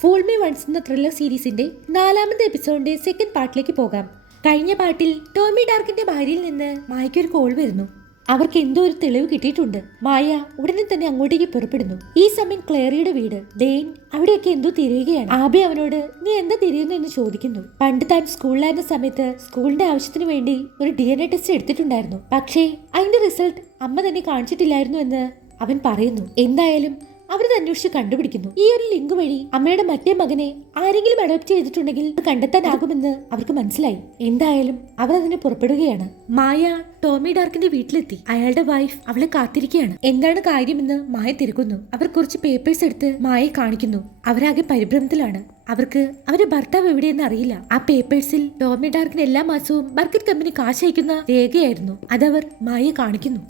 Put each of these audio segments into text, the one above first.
Fall me once എന്ന thriller സീരീസിന്റെ 4ാമത്തെ എപ്പിസോഡിന്റെ second പാർട്ടിലേക്ക് പോകാം. കഴിഞ്ഞ പാർട്ടിൽ ടോമി ഡാർക്കിന്റെ ഭാര്യയിൽ നിന്ന് മായയ്ക്ക് ഒരു കോൾ വരുന്നു. അവർക്ക് എന്തോ ഒരു തെളിവ് കിട്ടിയിട്ടുണ്ട്. മായ ഉടനെ തന്നെ അങ്ങോട്ടേക്ക് പുറപ്പെടുന്നു. ഈ സമയം ക്ലേറിയുടെ വീട് ഡെയിൻ അവിടെയൊക്കെ എന്തോ തിരയുകയാണ്. ആബി അവനോട് നീ എന്താ തിരയുന്നു എന്ന് ചോദിക്കുന്നു. പണ്ട് താൻ സ്കൂളിലായിരുന്ന സമയത്ത് സ്കൂളിന്റെ ആവശ്യത്തിന് വേണ്ടി ഒരു DNA ടെസ്റ്റ് എടുത്തിട്ടുണ്ടായിരുന്നു. പക്ഷേ അതിന്റെ റിസൾട്ട് അമ്മ തന്നെ കാണിച്ചിട്ടില്ലായിരുന്നു എന്ന് അവൻ പറയുന്നു. എന്തായാലും അവരത് അന്വേഷിച്ച് കണ്ടുപിടിക്കുന്നു. ഈ ഒരു ലിങ്ക് വഴി അമ്മയുടെ മറ്റേ മകനെ ആരെങ്കിലും അഡോപ്റ്റ് ചെയ്തിട്ടുണ്ടെങ്കിൽ അത് കണ്ടെത്താനാകുമെന്ന് അവർക്ക് മനസ്സിലായി. എന്തായാലും അവർ അതിന് പുറപ്പെടുകയാണ്. മായ ടോമി ഡാർക്കിന്റെ വീട്ടിലെത്തി. അയാളുടെ വൈഫ് അവളെ കാത്തിരിക്കുകയാണ്. എന്താണ് കാര്യമെന്ന് മായ തിരക്കുന്നു. അവർ കുറച്ച് പേപ്പേഴ്സ് എടുത്ത് മായയെ കാണിക്കുന്നു. അവരാകെ പരിഭ്രമത്തിലാണ്. അവർക്ക് അവരുടെ ഭർത്താവ് എവിടെയെന്ന് അറിയില്ല. ആ പേപ്പേഴ്സിൽ ടോമി ഡാർക്കിന് എല്ലാ മാസവും ബർക്കറ്റ് കമ്പനി കാശ് അയക്കുന്ന രേഖയായിരുന്നു. അതവർ മായയെ കാണിക്കുന്നു.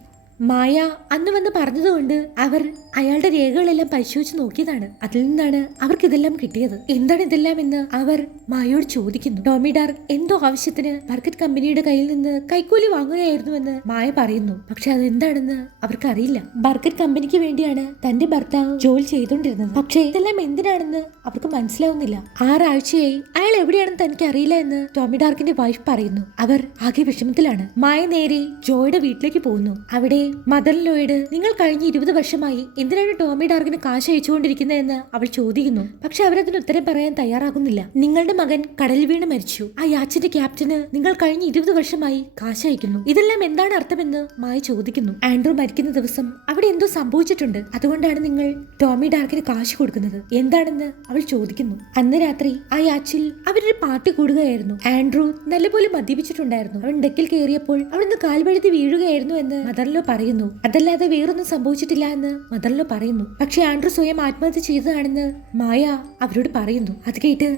മായ അന്ന് വന്ന് പറഞ്ഞതുകൊണ്ട് അവർ അയാളുടെ രേഖകളെല്ലാം പരിശോധിച്ച് നോക്കിയതാണ്. അതിൽ നിന്നാണ് അവർക്ക് ഇതെല്ലാം കിട്ടിയത്. എന്താണ് ഇതെല്ലാം എന്ന് അവർ മായയോട് ചോദിക്കുന്നു. ടോമി ഡാർക്ക് എന്തോ ആവശ്യത്തിന് ബർക്കറ്റ് കമ്പനിയുടെ കയ്യിൽ നിന്ന് കൈക്കൂലി വാങ്ങുകയായിരുന്നുവെന്ന് മായ പറയുന്നു. പക്ഷെ അതെന്താണെന്ന് അവർക്കറിയില്ല. ബർക്കറ്റ് കമ്പനിക്ക് വേണ്ടിയാണ് തന്റെ ഭർത്താവ് ജോലി ചെയ്തുകൊണ്ടിരുന്നത്. പക്ഷേ ഇതെല്ലാം എന്തിനാണെന്ന് അവർക്ക് മനസ്സിലാവുന്നില്ല. 6 ആഴ്ചയായി അയാൾ എവിടെയാണെന്ന് തനിക്ക് അറിയില്ല എന്ന് ടോമി ഡാർക്കിന്റെ വൈഫ് പറയുന്നു. അവർ ആകെ വിഷമത്തിലാണ്. മായ നേരെ ജോയുടെ വീട്ടിലേക്ക് പോകുന്നു. അവിടെ മദർ ലോയിഡ് നിങ്ങൾ കഴിഞ്ഞ 20 വർഷമായി എന്തിനാണ് ടോമി ഡാർക്കിന് കാശ് അയച്ചുകൊണ്ടിരിക്കുന്നതെന്ന് അവൾ ചോദിക്കുന്നു. പക്ഷെ അവരതിന് ഉത്തരം പറയാൻ തയ്യാറാകുന്നില്ല. നിങ്ങളുടെ മകൻ കടലിൽ വീണ് മരിച്ചു. ആ യാച്ചിന്റെ ക്യാപ്റ്റന് നിങ്ങൾ കഴിഞ്ഞ 20 വർഷമായി കാശ് അയക്കുന്നു. ഇതെല്ലാം എന്താണ് അർത്ഥമെന്ന് മായ ചോദിക്കുന്നു. ആൻഡ്രൂ മരിക്കുന്ന ദിവസം അവിടെ എന്തോ സംഭവിച്ചിട്ടുണ്ട്. അതുകൊണ്ടാണ് നിങ്ങൾ ടോമി ഡാർക്കിന് കാശ് കൊടുക്കുന്നത്. എന്താണെന്ന് അവൾ ചോദിക്കുന്നു. അന്ന് രാത്രി ആ യാച്ചിൽ അവരൊരു പാർട്ടി കൂടുകയായിരുന്നു. ആൻഡ്രൂ നല്ലപോലെ മദ്യപിച്ചിട്ടുണ്ടായിരുന്നു. അവൻ ഡെക്കിൽ കയറിയപ്പോൾ അവിടുന്ന് കാൽവഴുതി വീഴുകയായിരുന്നു എന്ന് മദർലോ പറയുന്നു. അതല്ലാതെ വേറൊന്നും സംഭവിച്ചിട്ടില്ല എന്ന് മദർലോ പറയുന്നു. പക്ഷെ ആൻഡ്രൂ സ്വയം ആത്മഹത്യ ചെയ്തതാണെന്ന് മായ അവരോട് പറയുന്നു. അത് കേട്ട്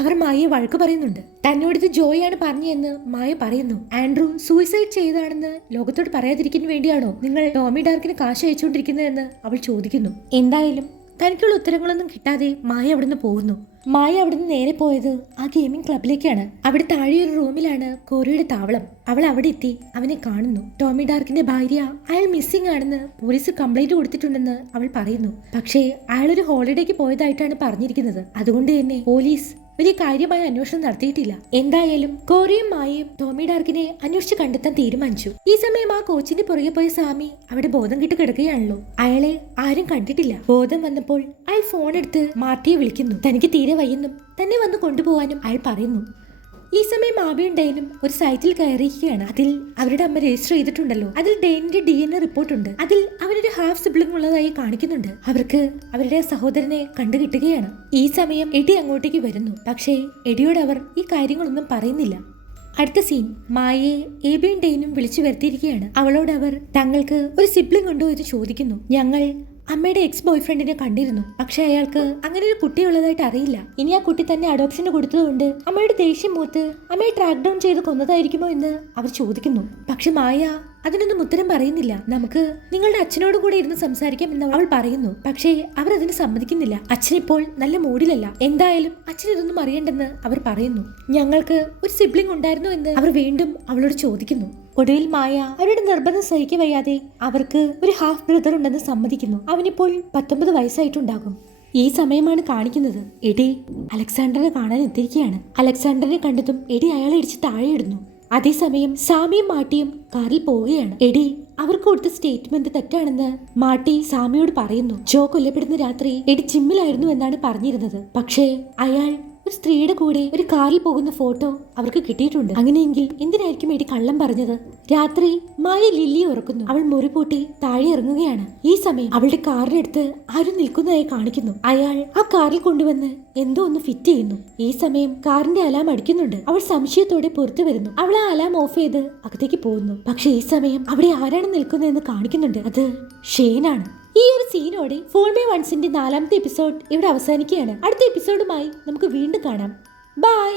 അവർ മായയെ വഴക്ക് പറയുന്നുണ്ട്. തന്നോടിത് ജോയാണ് പറഞ്ഞെന്ന് മായ പറയുന്നു. ആൻഡ്രൂ സൂയിസൈഡ് ചെയ്തതാണെന്ന് ലോകത്തോട് പറയാതിരിക്കാൻ വേണ്ടിയാണോ നിങ്ങൾ ടോമി ഡാർക്കിന് കാശ് അയച്ചുകൊണ്ടിരിക്കുന്നതെന്ന് അവൾ ചോദിക്കുന്നു. എന്തായാലും തനിക്കുള്ള ഉത്തരങ്ങളൊന്നും കിട്ടാതെ മായ അവിടുന്ന് പോകുന്നു. മായ അവിടുന്ന് നേരെ പോയത് ആ ഗെയിമിംഗ് ക്ലബിലേക്കാണ്. അവിടെ താഴെ ഒരു റൂമിലാണ് കോറിയുടെ താവളം. അവൾ അവിടെ എത്തി അവനെ കാണുന്നു. ടോമി ഡാർക്കിന്റെ ഭാര്യ അയാൾ മിസ്സിംഗ് ആണെന്ന് പോലീസ് കംപ്ലൈന്റ് കൊടുത്തിട്ടുണ്ടെന്ന് അവൾ പറയുന്നു. പക്ഷേ അയാൾ ഒരു ഹോളിഡേക്ക് പോയതായിട്ടാണ് പറഞ്ഞിരിക്കുന്നത്. അതുകൊണ്ട് തന്നെ പോലീസ് വലിയ കാര്യമായ അന്വേഷണം നടത്തിയിട്ടില്ല. എന്തായാലും കോറിയും മായയും ടോമി ഡാർക്കിനെ അന്വേഷിച്ച് കണ്ടെത്താൻ തീരുമാനിച്ചു. ഈ സമയം ആ കോച്ചിന്റെ പുറകെ പോയ സാമി അവിടെ ബോധം കെട്ട് കിടക്കുകയാണല്ലോ. അയാളെ ആരും കണ്ടിട്ടില്ല. ബോധം വന്നപ്പോൾ അയാൾ ഫോൺ എടുത്ത് മാർട്ടിയെ വിളിക്കുന്നു. തനിക്ക് തീരെ വയ്യെന്നും തന്നെ വന്ന് കൊണ്ടുപോകാനും അയാൾ പറയുന്നു. ഈ സമയം ആബിയും ഡെയിനും ഒരു സൈറ്റിൽ കയറിയിരിക്കുകയാണ്. അതിൽ അവരുടെ അമ്മ രജിസ്റ്റർ ചെയ്തിട്ടുണ്ടല്ലോ. അതിൽ ഡെയിനിന്റെ DNA റിപ്പോർട്ട് ഉണ്ട്. അതിൽ അവരൊരു ഹാഫ് സിബ്ലിംഗ് ഉള്ളതായി കാണിക്കുന്നുണ്ട്. അവർക്ക് അവരുടെ സഹോദരനെ കണ്ടുകിട്ടുകയാണ്. ഈ സമയം എഡി അങ്ങോട്ടേക്ക് വരുന്നു. പക്ഷേ എഡിയോട് അവർ ഈ കാര്യങ്ങളൊന്നും പറയുന്നില്ല. അടുത്ത സീൻ മായയെ എബിയും ഡെയിനും വിളിച്ചു വരുത്തിയിരിക്കുകയാണ്. അവളോട് അവർ തങ്ങൾക്ക് ഒരു സിബ്ലിംഗ് ഉണ്ടോ എന്ന് ചോദിക്കുന്നു. ഞങ്ങൾ അമ്മയുടെ എക്സ് ബോയ് ഫ്രണ്ടിനെ കണ്ടിരുന്നു. പക്ഷെ അയാൾക്ക് അങ്ങനെ ഒരു കുട്ടി ഉള്ളതായിട്ട് അറിയില്ല. ഇനി ആ കുട്ടി തന്നെ അഡോപ്ഷന് കൊടുത്തതുകൊണ്ട് അമ്മയുടെ ദേഷ്യം മൂത്ത് അമ്മയെ ട്രാക്ക് ഡൗൺ ചെയ്ത് കൊന്നതായിരിക്കുമോ എന്ന് അവർ ചോദിക്കുന്നു. പക്ഷെ മായ അതിനൊന്നും ഉത്തരം പറയുന്നില്ല. നമുക്ക് നിങ്ങളുടെ അച്ഛനോട് കൂടെ ഇരുന്ന് സംസാരിക്കാം എന്ന് അവൾ പറയുന്നു. പക്ഷേ അവർ അതിന് സമ്മതിക്കുന്നില്ല. അച്ഛനിപ്പോൾ നല്ല മൂഡിലല്ല. എന്തായാലും അച്ഛൻ ഇതൊന്നും അറിയണ്ടെന്ന് അവർ പറയുന്നു. ഞങ്ങൾക്ക് ഒരു സിബ്ലിംഗ് ഉണ്ടായിരുന്നു എന്ന് അവർ വീണ്ടും അവളോട് ചോദിക്കുന്നു. ഒടുവിൽ മായ അവരുടെ നിർബന്ധം സഹിக்க വയ്യാതെ അവർക്ക് ഒരു ഹാഫ് ബ്രദർ ഉണ്ടെന്ന് സമ്മതിക്കുന്നു. അവനിപ്പോൾ 19 വയസ്സായിട്ടുണ്ടാകും. ഈ സമയമാണ് കാണിക്കുന്നത്. എഡി അലക്സാണ്ടറിനെ കാണാൻ എത്തിയിരിക്കുകയാണ്. അലക്സാണ്ടറിനെ കണ്ടതും എഡി അയാളെ ഇടിച്ച് താഴെയിടുന്നു. അതേസമയം സാമിയും മാട്ടിയും കാറിൽ പോവുകയാണ്. എഡി അവർക്ക് കൊടുത്ത സ്റ്റേറ്റ്മെന്റ് തെറ്റാണെന്ന് മാട്ടി സാമിയോട് പറയുന്നു. ജോ കൊല്ലപ്പെടുന്ന രാത്രി എഡി ജിമ്മിലായിരുന്നു എന്നാണ് പറഞ്ഞിരുന്നത്. പക്ഷേ അയാൾ ഒരു സ്ത്രീയുടെ കൂടെ ഒരു കാറിൽ പോകുന്ന ഫോട്ടോ അവർക്ക് കിട്ടിയിട്ടുണ്ട്. അങ്ങനെയെങ്കിൽ എന്തിനായിരിക്കും എഡി കള്ളം പറഞ്ഞത്? രാത്രി മായ ലില്ലി ഉറക്കുന്നു. അവൾ മുറി പൂട്ടി താഴെ ഇറങ്ങുകയാണ്. ഈ സമയം അവളുടെ കാറിനടുത്ത് ആരും നിൽക്കുന്നതായി കാണിക്കുന്നു. അയാൾ ആ കാറിൽ കൊണ്ടുവന്ന് എന്തോ ഒന്ന് ഫിറ്റ് ചെയ്യുന്നു. ഈ സമയം കാറിന്റെ അലാം അടിക്കുന്നുണ്ട്. അവൾ സംശയത്തോടെ പുറത്തു വരുന്നു. അവൾ ആ അലാം ഓഫ് ചെയ്ത് അകത്തേക്ക് പോകുന്നു. പക്ഷെ ഈ സമയം അവിടെ ആരാണ് നിൽക്കുന്നതെന്ന് കാണിക്കുന്നുണ്ട്. അത് ഷെയ്നാണ്. ഈ ഒരു സീനോടെ ഫോൾ മീ വൺസിന്റെ 4ാമത്തെ എപ്പിസോഡ് ഇവിടെ അവസാനിക്കുകയാണ്. അടുത്ത എപ്പിസോഡുമായി നമുക്ക് വീണ്ടും കാണാം. ബൈ.